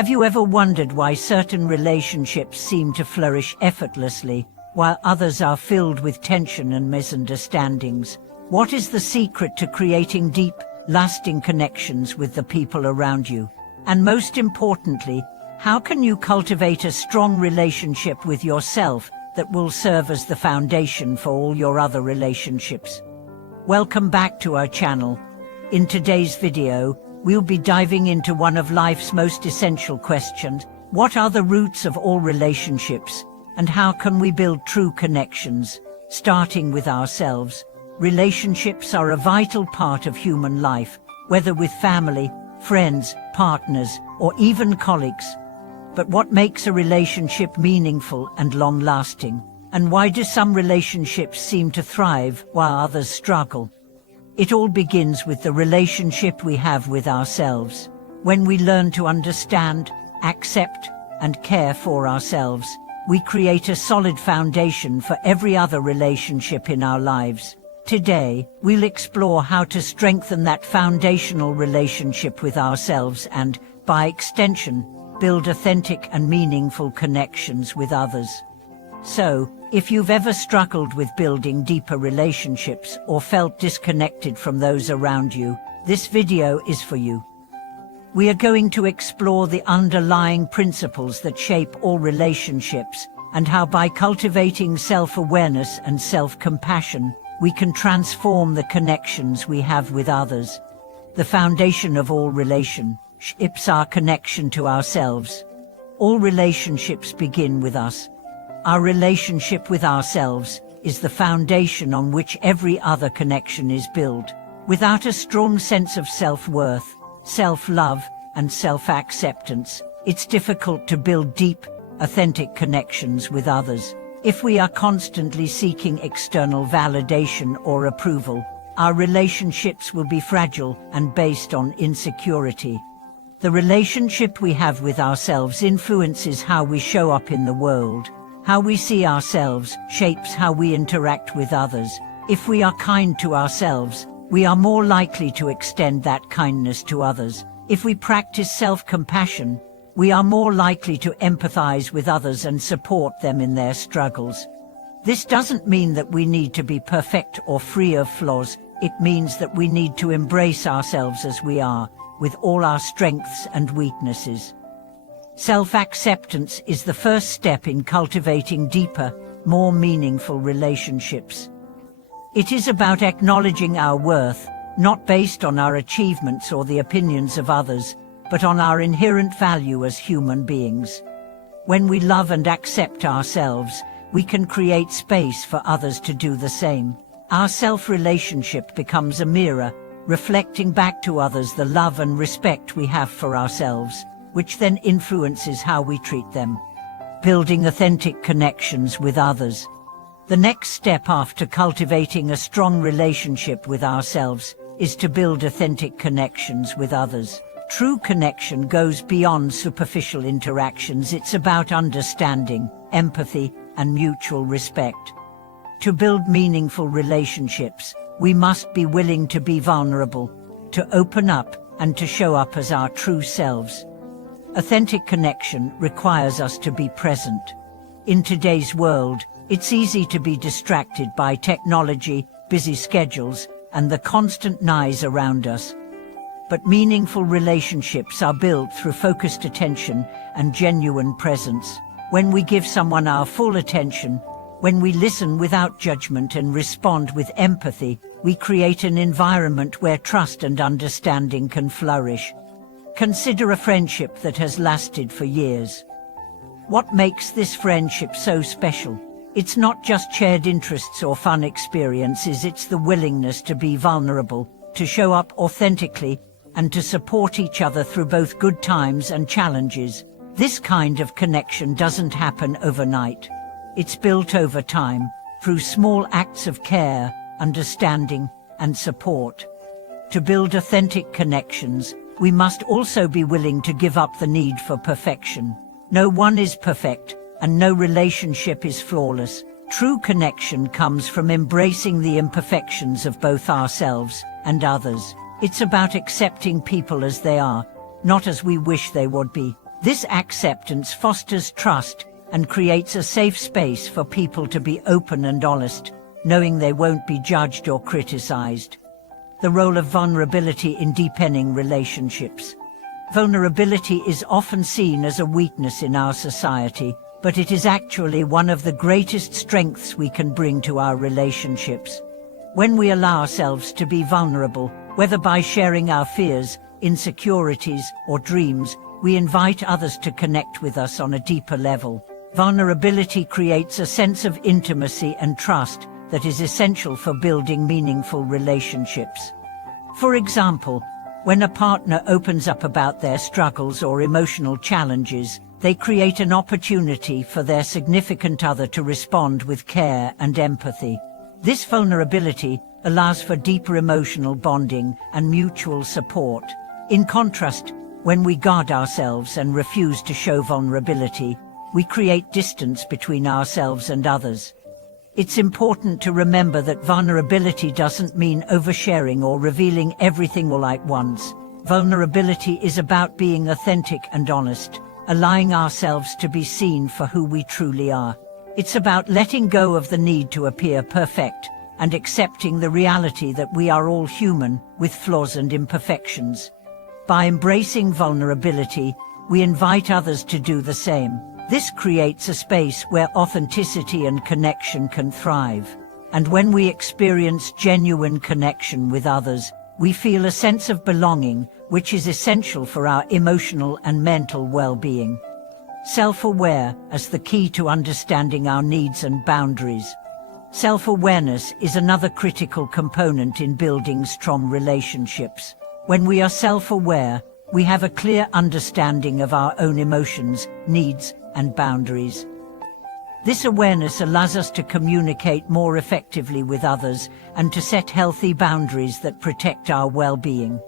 Have you ever wondered why certain relationships seem to flourish effortlessly, while others are filled with tension and misunderstandings? What is the secret to creating deep, lasting connections with the people around you? And most importantly, how can you cultivate a strong relationship with yourself that will serve as the foundation for all your other relationships? Welcome back to our channel. In today's video, we'll be diving into one of life's most essential questions. What are the roots of all relationships, and how can we build true connections? Starting with ourselves, relationships are a vital part of human life, whether with family, friends, partners, or even colleagues. But what makes a relationship meaningful and long-lasting? And why do some relationships seem to thrive while others struggle? It all begins with the relationship we have with ourselves. When we learn to understand, accept, and care for ourselves, we create a solid foundation for every other relationship in our lives. Today, we'll explore how to strengthen that foundational relationship with ourselves and, by extension, build authentic and meaningful connections with others. So, if you've ever struggled with building deeper relationships or felt disconnected from those around you, this video is for you. We are going to explore the underlying principles that shape all relationships and how, by cultivating self-awareness and self-compassion, we can transform the connections we have with others. The foundation of all relationships, our connection to ourselves. All relationships begin with us. Our relationship with ourselves is the foundation on which every other connection is built. Without a strong sense of self-worth, self-love, and self-acceptance, it's difficult to build deep, authentic connections with others. If we are constantly seeking external validation or approval, our relationships will be fragile and based on insecurity. The relationship we have with ourselves influences how we show up in the world. How we see ourselves shapes how we interact with others. If we are kind to ourselves, we are more likely to extend that kindness to others. If we practice self-compassion, we are more likely to empathize with others and support them in their struggles. This doesn't mean that we need to be perfect or free of flaws. It means that we need to embrace ourselves as we are, with all our strengths and weaknesses. Self-acceptance is the first step in cultivating deeper, more meaningful relationships. It is about acknowledging our worth, not based on our achievements or the opinions of others, but on our inherent value as human beings. When we love and accept ourselves, we can create space for others to do the same. Our self-relationship becomes a mirror, reflecting back to others the love and respect we have for ourselves, which then influences how we treat them. Building authentic connections with others. The next step after cultivating a strong relationship with ourselves is to build authentic connections with others. True connection goes beyond superficial interactions. It's about understanding, empathy, and mutual respect. To build meaningful relationships, we must be willing to be vulnerable, to open up, and to show up as our true selves. Authentic connection requires us to be present. In today's world, it's easy to be distracted by technology, busy schedules, and the constant noise around us. But meaningful relationships are built through focused attention and genuine presence. When we give someone our full attention, when we listen without judgment and respond with empathy, we create an environment where trust and understanding can flourish. Consider a friendship that has lasted for years. What makes this friendship so special? It's not just shared interests or fun experiences, it's the willingness to be vulnerable, to show up authentically, and to support each other through both good times and challenges. This kind of connection doesn't happen overnight. It's built over time, through small acts of care, understanding, and support. To build authentic connections, we must also be willing to give up the need for perfection. No one is perfect, and no relationship is flawless. True connection comes from embracing the imperfections of both ourselves and others. It's about accepting people as they are, not as we wish they would be. This acceptance fosters trust and creates a safe space for people to be open and honest, knowing they won't be judged or criticized. The role of vulnerability in deepening relationships. Vulnerability is often seen as a weakness in our society, but it is actually one of the greatest strengths we can bring to our relationships. When we allow ourselves to be vulnerable, whether by sharing our fears, insecurities, or dreams, we invite others to connect with us on a deeper level. Vulnerability creates a sense of intimacy and trust that is essential for building meaningful relationships. For example, when a partner opens up about their struggles or emotional challenges, they create an opportunity for their significant other to respond with care and empathy. This vulnerability allows for deeper emotional bonding and mutual support. In contrast, when we guard ourselves and refuse to show vulnerability, we create distance between ourselves and others. It's important to remember that vulnerability doesn't mean oversharing or revealing everything all at once. Vulnerability is about being authentic and honest, allowing ourselves to be seen for who we truly are. It's about letting go of the need to appear perfect and accepting the reality that we are all human, with flaws and imperfections. By embracing vulnerability, we invite others to do the same. This creates a space where authenticity and connection can thrive. And when we experience genuine connection with others, we feel a sense of belonging, which is essential for our emotional and mental well-being. Self-aware as the key to understanding our needs and boundaries. Self-awareness is another critical component in building strong relationships. When we are self-aware, we have a clear understanding of our own emotions, needs, and boundaries. This awareness allows us to communicate more effectively with others and to set healthy boundaries that protect our well-being.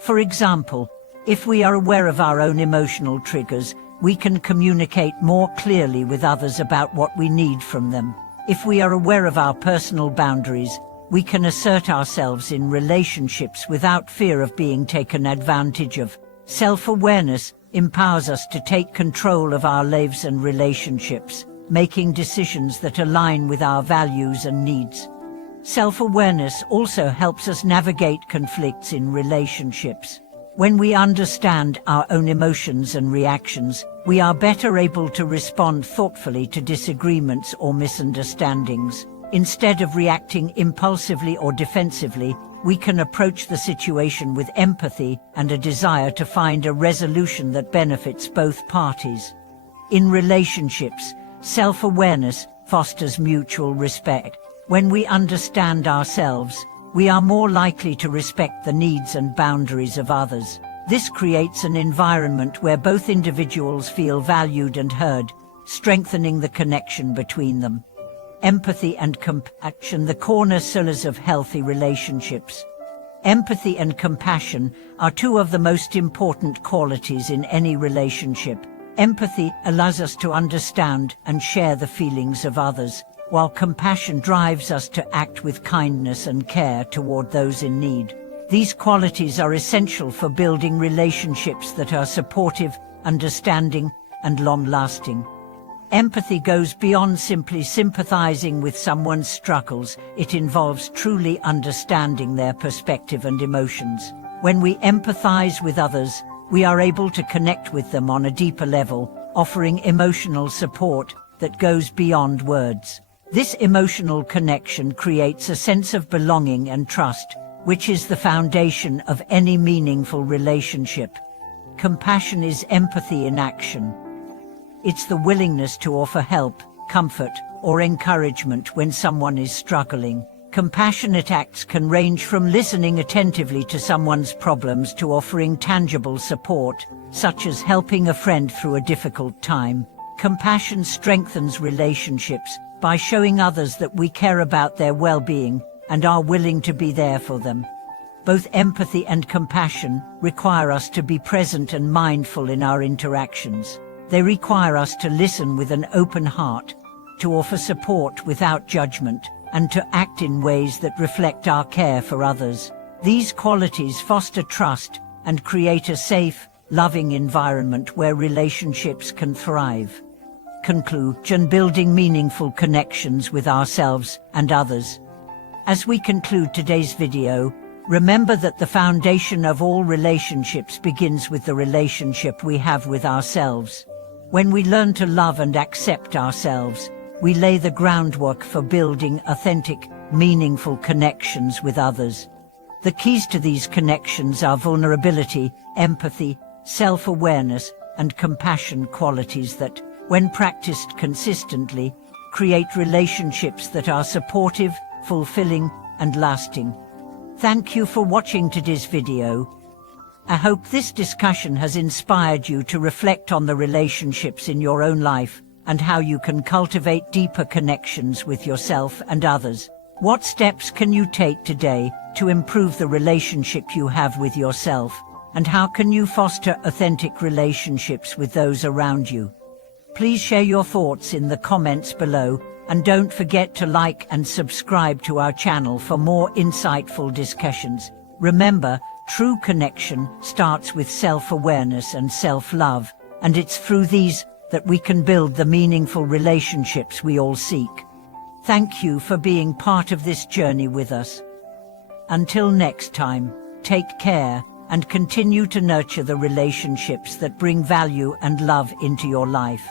For example, if we are aware of our own emotional triggers, we can communicate more clearly with others about what we need from them. If we are aware of our personal boundaries, we can assert ourselves in relationships without fear of being taken advantage of. Self-awareness empowers us to take control of our lives and relationships, making decisions that align with our values and needs. Self-awareness also helps us navigate conflicts in relationships. When we understand our own emotions and reactions, we are better able to respond thoughtfully to disagreements or misunderstandings. Instead of reacting impulsively or defensively, we can approach the situation with empathy and a desire to find a resolution that benefits both parties. In relationships, self-awareness fosters mutual respect. When we understand ourselves, we are more likely to respect the needs and boundaries of others. This creates an environment where both individuals feel valued and heard, strengthening the connection between them. Empathy and compassion, the cornerstones of healthy relationships. Empathy and compassion are two of the most important qualities in any relationship. Empathy allows us to understand and share the feelings of others, while compassion drives us to act with kindness and care toward those in need. These qualities are essential for building relationships that are supportive, understanding, and long-lasting. Empathy goes beyond simply sympathizing with someone's struggles. It involves truly understanding their perspective and emotions. When we empathize with others, we are able to connect with them on a deeper level, offering emotional support that goes beyond words. This emotional connection creates a sense of belonging and trust, which is the foundation of any meaningful relationship. Compassion is empathy in action. It's the willingness to offer help, comfort, or encouragement when someone is struggling. Compassionate acts can range from listening attentively to someone's problems to offering tangible support, such as helping a friend through a difficult time. Compassion strengthens relationships by showing others that we care about their well-being and are willing to be there for them. Both empathy and compassion require us to be present and mindful in our interactions. They require us to listen with an open heart, to offer support without judgment, and to act in ways that reflect our care for others. These qualities foster trust and create a safe, loving environment where relationships can thrive. Conclusion: building meaningful connections with ourselves and others. As we conclude today's video, remember that the foundation of all relationships begins with the relationship we have with ourselves. When we learn to love and accept ourselves, we lay the groundwork for building authentic, meaningful connections with others. The keys to these connections are vulnerability, empathy, self-awareness, and compassion, qualities that, when practiced consistently, create relationships that are supportive, fulfilling, and lasting. Thank you for watching today's video. I hope this discussion has inspired you to reflect on the relationships in your own life and how you can cultivate deeper connections with yourself and others. What steps can you take today to improve the relationship you have with yourself, and how can you foster authentic relationships with those around you? Please share your thoughts in the comments below, and don't forget to like and subscribe to our channel for more insightful discussions. Remember, true connection starts with self-awareness and self-love, and it's through these that we can build the meaningful relationships we all seek. Thank you for being part of this journey with us. Until next time, take care and continue to nurture the relationships that bring value and love into your life.